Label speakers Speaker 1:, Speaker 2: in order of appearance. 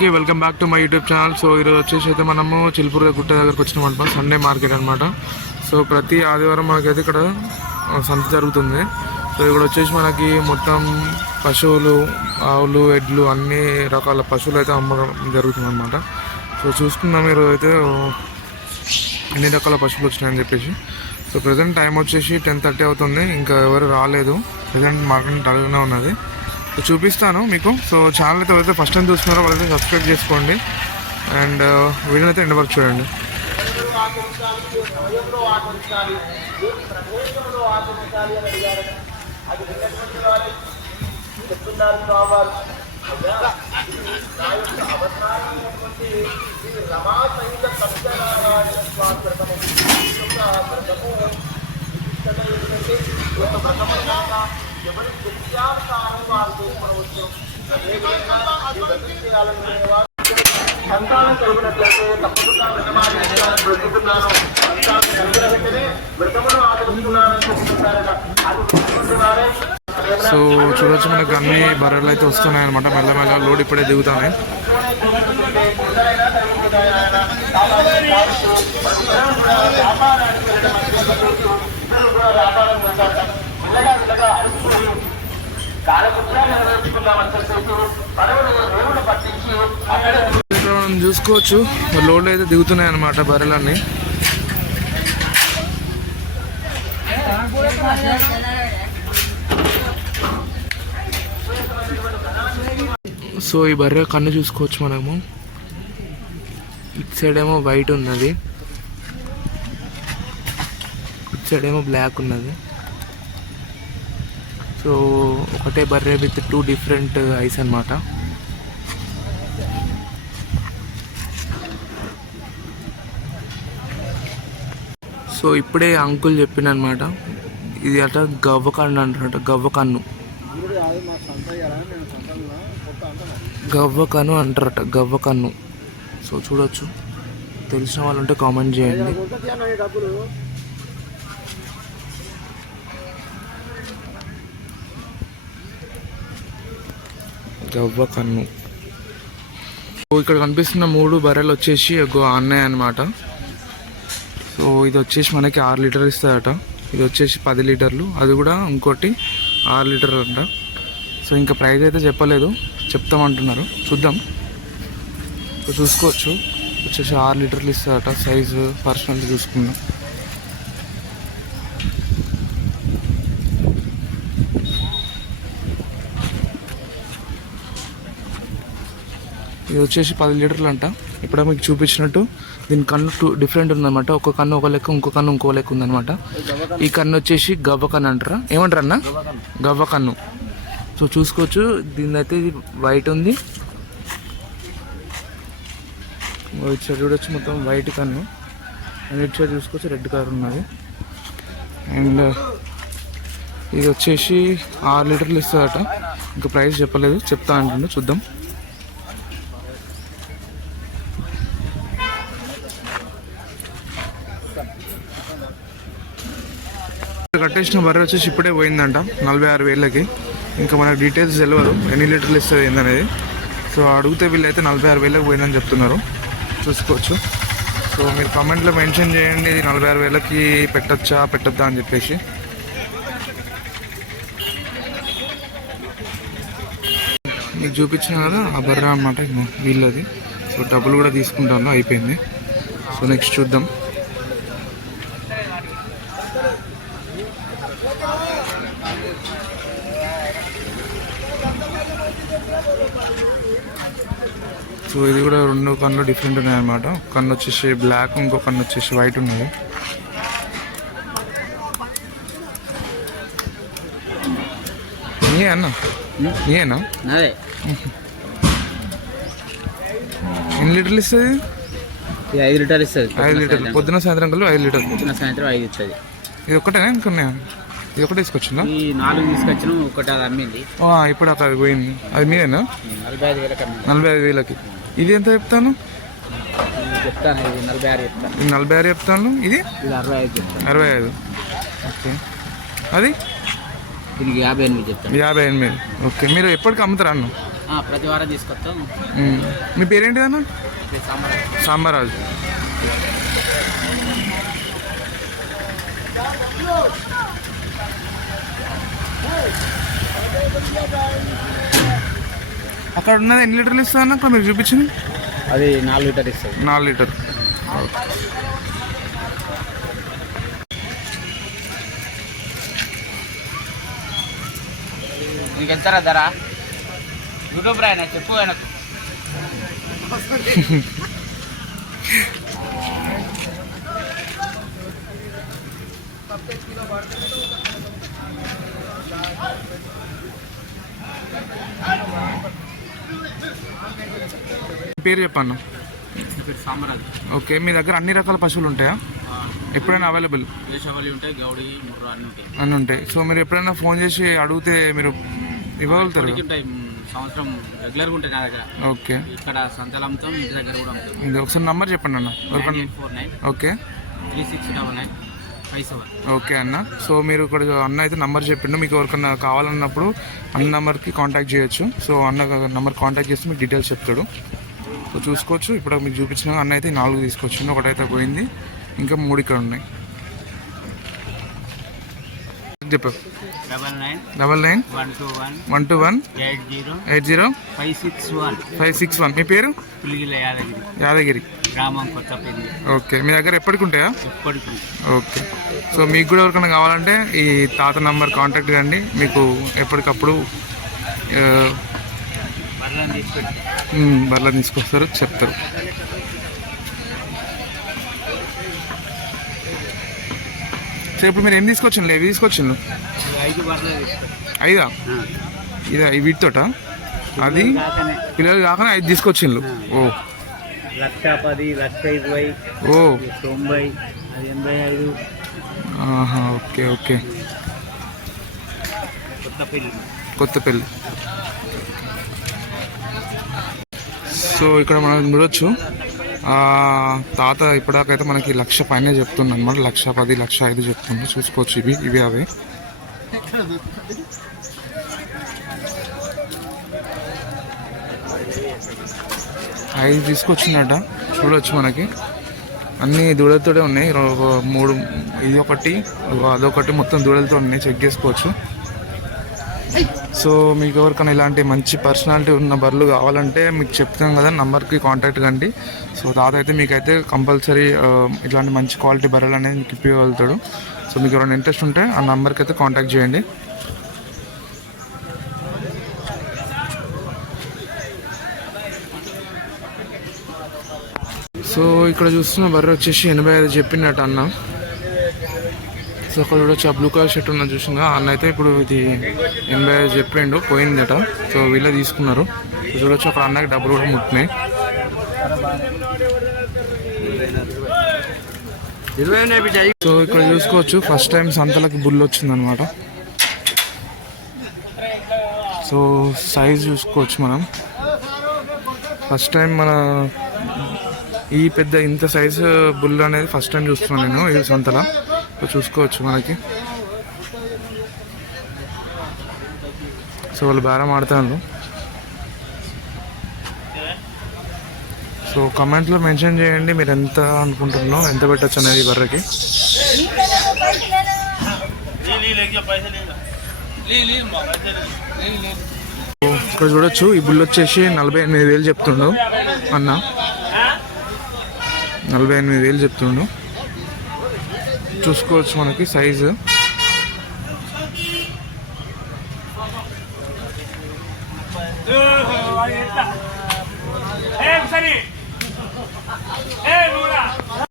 Speaker 1: అందరికీ welcome back to my YouTube channel. So ఈరోజు వచ్చేసి అయితే మనము చిలుపూర్ గుట్ట దగ్గరకు వచ్చినాం అనమాట సండే మార్కెట్ అనమాట సో ప్రతి ఆదివారం మనకైతే ఇక్కడ సంత జరుగుతుంది. సో ఇక్కడ వచ్చేసి మనకి మొత్తం పశువులు ఆవులు ఎడ్లు అన్ని రకాల పశువులు అయితే అమ్మడం జరుగుతుంది అనమాట సో చూసుకుందాం ఈరోజు అయితే అన్ని ఎన్ని రకాల పశువులు వచ్చినాయని చెప్పేసి. సో ప్రజెంట్ టైం వచ్చేసి టెన్ థర్టీ అవుతుంది. ఇంకా ఎవరు రాలేదు. ప్రజెంట్ మార్కెట్ అడుగునే ఉన్నది. చూపిస్తాను మీకు. సో ఛానల్ అయితే ఎవరైతే ఫస్ట్ టైం చూస్తున్నారో వాళ్ళైతే సబ్స్క్రైబ్ చేసుకోండి. అండ్ uh, వీడియో అయితే ఎండ్ వరకు చూడండి.
Speaker 2: సంతానం కలిగినట్లయితే తప్పకుండా వినమాలి బ్రతుకుతున్నాను సంతానం కలిగిన వెంటనే మృతమును ఆదరిస్తున్నానని చెప్తున్నారట అది వారే
Speaker 1: సో చూడొచ్చు మనకు అన్ని బర్రెలు అయితే వస్తున్నాయి అనమాట మెల్లమెల్ల లోడ్ ఇప్పుడే దిగుతాయి
Speaker 2: కాలకృత్యాలు నెరవేర్చుకుందామని చెప్పేసి పదవులు రేవులు పట్టించి అక్కడ
Speaker 1: ఇక్కడ మనం చూసుకోవచ్చు. లోడ్లు అయితే దిగుతున్నాయి అనమాట బర్రెలన్నీ. సో ఈ బర్రె కన్ను చూసుకోవచ్చు మనము. ఇటు సైడ్ ఏమో వైట్ ఉన్నది. ఇటు సైడ్ ఏమో బ్లాక్ ఉన్నది. సో ఒకటే బర్రె విత్ టూ డిఫరెంట్ ఐస్ అనమాట సో ఇప్పుడే అంకుల్ చెప్పినమాట ఇది అట గవ్వకన్ను అంటారట గవ్వకన్ను. గవ్వకను అంటారట గవ్వకన్ను. సో చూడొచ్చు. తెలిసిన వాళ్ళు ఉంటే కామెంట్ చేయండి. గవ్వ కన్ను సో ఇక్కడ కనిపిస్తున్న మూడు బర్రెలు వచ్చేసి ఒక అన్నయ్య అనమాట సో ఇది వచ్చేసి మనకి ఆరు లీటర్ ఇస్తుందట ఇది వచ్చేసి పది లీటర్లు. అది కూడా ఇంకోటి ఆరు లీటర్ అంట. సో ఇంకా ప్రైస్ అయితే చెప్పలేదు. చెప్తామంటున్నారు. చూద్దాం. చూసుకోవచ్చు. వచ్చేసి ఆరు లీటర్లు ఇస్తుందట సైజు పర్సనల్ చూసుకుందాం. ఇది వచ్చేసి పది లీటర్లు అంట ఇప్పుడు మీకు చూపించినట్టు దీని కన్ను టూ డిఫరెంట్ ఉందన్నమాట. ఒక కన్ను ఒక లెక్క ఇంకో కన్ను ఇంకో లెక్క ఉందన్నమాట. ఈ కన్ను వచ్చేసి గవ్వ కన్ను అంటారా? ఏమంటారు అన్న? గవ్వ కన్ను. సో చూసుకోవచ్చు దీని అయితే ఇది వైట్ ఉంది. ఇటు సైడ్ చూడొచ్చు మొత్తం వైట్ కన్ను. అండ్ ఇటు సైడ్ చూసుకోవచ్చు రెడ్ కలర్ ఉన్నది. అండ్ ఇది వచ్చేసి ఆరు లీటర్లు ఇస్తుందట. ఇంకా ప్రైస్ చెప్పలేదు. చెప్తా అంటుండే చూద్దాం. కట్టేసిన బర్రె వచ్చేసి ఇప్పుడే పోయిందంట నలభై ఆరు వేలకి. ఇంకా మనకు డీటెయిల్స్ తెలియదు ఎన్ని లీటర్లు ఇస్తుంది ఏందనేది. సో అడిగితే వీళ్ళైతే నలభై ఆరు వేలకు పోయిందని చెప్తున్నారు. చూసుకోవచ్చు. సో మీరు కమెంట్లో మెన్షన్ చేయండి ఇది నలభై ఆరు వేలకి పెట్టచ్చా పెట్టద్దా అని చెప్పేసి. మీకు చూపించిన కదా ఆ బర్రె అనమాట వీళ్ళది. సో డబ్బులు కూడా తీసుకుంటాను అయిపోయింది. సో నెక్స్ట్ చూద్దాం. సో ఇది కూడా రెండు కన్ను డిఫరెంట్ ఉన్నాయి అనమాట కన్ను వచ్చేసి బ్లాక్ ఇంకో కన్ను వచ్చేసి వైట్ ఉన్నది. నీ అన్న
Speaker 3: అదే.
Speaker 1: ఎన్ని లీటర్లు ఇస్తుంది?
Speaker 3: ఐదు లీటర్లు ఇస్తుంది.
Speaker 1: ఐదు లీటర్లు. పొద్దున సాయంత్రం కల్లా ఐదు లీటర్లు.
Speaker 3: పొద్దున సాయంత్రం ఐదు ఇస్తుంది.
Speaker 1: ఇది ఒకటేనా ఇంకొన్నాయా ఇది ఒకటే తీసుకొచ్చిందా?
Speaker 3: ఈ నాలుగు తీసుకొచ్చిన ఒకటి అది అమ్మింది.
Speaker 1: ఇప్పుడు అక్కడ పోయింది. అది మీదేనా?
Speaker 3: నలభై ఐదు వేలకు
Speaker 1: నలభై ఐదు వేలకి. ఇది ఎంత చెప్తాను?
Speaker 3: చెప్తాను ఇది నలభై ఆరు చెప్తాను.
Speaker 1: ఇది నలభై ఆరు చెప్తాను. ఇది?
Speaker 3: ఇది అరవై ఐదు చెప్తాను.
Speaker 1: అరవై ఐదు. ఓకే. అది?
Speaker 3: దీనికి యాభై ఎనిమిది చెప్తాను.
Speaker 1: యాభై ఎనిమిది. ఓకే. మీరు ఎప్పటికి అమ్ముతారా అన్న?
Speaker 3: ప్రతి వారం తీసుకొస్తాం.
Speaker 1: మీ
Speaker 3: ఇది సాంబార్
Speaker 1: సాంబారాజు. అక్కడ ఉన్నది ఎన్ని లీటర్లు ఇస్తుందన్న అక్కడ మీరు చూపించింది
Speaker 3: అది నాలుగు లీటర్ ఇస్తుంది
Speaker 1: నాలుగు లీటర్.
Speaker 3: నీకు వెళ్తారా ధర? యూట్యూబ్ రాయన చెప్పు ఆయనకు.
Speaker 1: పేరు చెప్పన్న
Speaker 3: ఇక్కడ సాంబార్ అది
Speaker 1: ఓకే మీ దగ్గర అన్ని రకాల పశువులు ఉంటాయా? ఎప్పుడైనా అవైలబుల్?
Speaker 3: దేశవాళీ ఉంటాయి గౌడి ముర్రు అన్నీ ఉంటాయి.
Speaker 1: అని ఉంటాయి. సో మీరు ఎప్పుడైనా ఫోన్ చేసి అడిగితే మీరు ఇవ్వగలుగుతారు?
Speaker 3: ఉంటాయి మ్, సంవత్సరం రెగ్యులర్గా ఉంటాయి నా దగ్గర.
Speaker 1: ఓకే.
Speaker 3: ఇక్కడ అమ్ముతాం ఇంటి దగ్గర కూడా
Speaker 1: ఇది ఒకసారి నంబర్ చెప్పండి అన్న. Okay.
Speaker 3: Three six double nine
Speaker 1: okay అన్న. సో మీరు ఇక్కడ అన్న అయితే నంబర్ చెప్పిండు. మీకు ఎవరికన్నా కావాలన్నప్పుడు అన్న నెంబర్కి కాంటాక్ట్ చేయొచ్చు. సో అన్న నెంబర్ కాంటాక్ట్ చేస్తే మీకు డీటెయిల్స్ చెప్తాడు. సో చూసుకోవచ్చు. ఇప్పుడు మీకు చూపించిన అన్న అయితే నాలుగు తీసుకొచ్చిండు. ఒకటైతే పోయింది. ఇంకా మూడు ఇక్కడ ఉన్నాయి. చెప్పు.
Speaker 3: Double nine one two one eight zero five six one
Speaker 1: five six one. మీ పేరు?
Speaker 3: యాదగిరి.
Speaker 1: యాదగిరి.
Speaker 3: గ్రామం కొత్తపల్లి.
Speaker 1: ఓకే. మీ దగ్గర ఎప్పటికి ఉంటాయా?
Speaker 3: ఎప్పటికి.
Speaker 1: ఓకే. సో మీకు కూడా ఎవరికైనా కావాలంటే ఈ తాత నంబర్ కాంటాక్ట్ కండి మీకు ఎప్పటికప్పుడు బర్రెలు తీసుకొస్తారు చెప్తారు. సో ఇప్పుడు మీరు ఏం తీసుకొచ్చిండ్రు? ఏవి తీసుకొచ్చిండ్రు.
Speaker 3: ఐదు?
Speaker 1: ఇదా ఈ వీటితోట? అది?
Speaker 3: కాకనే
Speaker 1: పిల్లలు కాకుండా ఐదు తీసుకొచ్చిండ్రు. ఓ.
Speaker 3: లక్ష పది లక్ష ఇరవై
Speaker 1: ఓ.
Speaker 3: తొంభై ఎనభై ఐదు.
Speaker 1: ఆహా ఓకే ఓకే.
Speaker 3: కొత్తపల్లి
Speaker 1: కొత్త పెళ్ళి. సో ఇక్కడ మనం చూడొచ్చు. తాత ఇప్పటికైతే మనకి లక్ష పైన చెప్తుంది అనమాట లక్ష పది లక్ష ఐదు చెప్తుంది చూసుకోవచ్చు ఇవి. ఇవి అవి. ఐదు తీసుకొచ్చిందట. చూడొచ్చు మనకి. అన్ని దూడలతోనే ఉన్నాయి. ఒక మూడు ఇది ఒకటి అదొకటి మొత్తం దూడలతో ఉన్నాయి. చెక్ చేసుకోవచ్చు. సో మీకు ఎవరికైనా ఇలాంటి మంచి పర్సనాలిటీ ఉన్న బర్రెలు కావాలంటే మీకు చెప్తాం కదా నంబర్కి కాంటాక్ట్ కండి. సో తాత అయితే మీకైతే కంపల్సరీ ఇట్లాంటి మంచి క్వాలిటీ బర్రెలు అనేది మీకు ఇప్పగలుగుతాడు సో మీకు ఎవరైనా ఇంట్రెస్ట్ ఉంటే ఆ నెంబర్కి అయితే కాంటాక్ట్ చేయండి. సో ఇక్కడ చూస్తున్న బర్రె వచ్చేసి ఎనభై ఐదు చెప్పినట్టు అన్న. సో అక్కడ చూడొచ్చు ఆ బ్లూ కలర్ షర్ట్ ఉన్న చూసినా అన్న అయితే ఇప్పుడు ఇది ఎనభై ఐదు చెప్పిండు పోయిందట. సో వీళ్ళే తీసుకున్నారు. సో చూడొచ్చు అక్కడ అన్నకి డబ్బులు కూడా ముట్టినాయి. సో ఇక్కడ చూసుకోవచ్చు ఫస్ట్ టైం సంతలకి బుల్ వచ్చిందనమాట సో సైజ్ చూసుకోవచ్చు మనం. ఫస్ట్ టైం మన ఈ పెద్ద ఇంత సైజు బుల్ అనేది ఫస్ట్ టైం చూస్తున్నాను నేను ఈ సంతలో. చూసుకోవచ్చు మనకి. సో వాళ్ళు బేరం ఆడుతున్నారు. సో కమెంట్లో మెన్షన్ చేయండి మీరు ఎంత అనుకుంటున్నారో ఎంత పెట్టచ్చు అనేది బర్రకి బర్రెకి. ఇక్కడ చూడొచ్చు ఈ బుల్ వచ్చేసి నలభై ఎనిమిది వేలు చెప్తుండు అన్న. నలభై ఎనిమిది వేలు చెప్తుండు. చూసుకోవచ్చు మనకి సైజు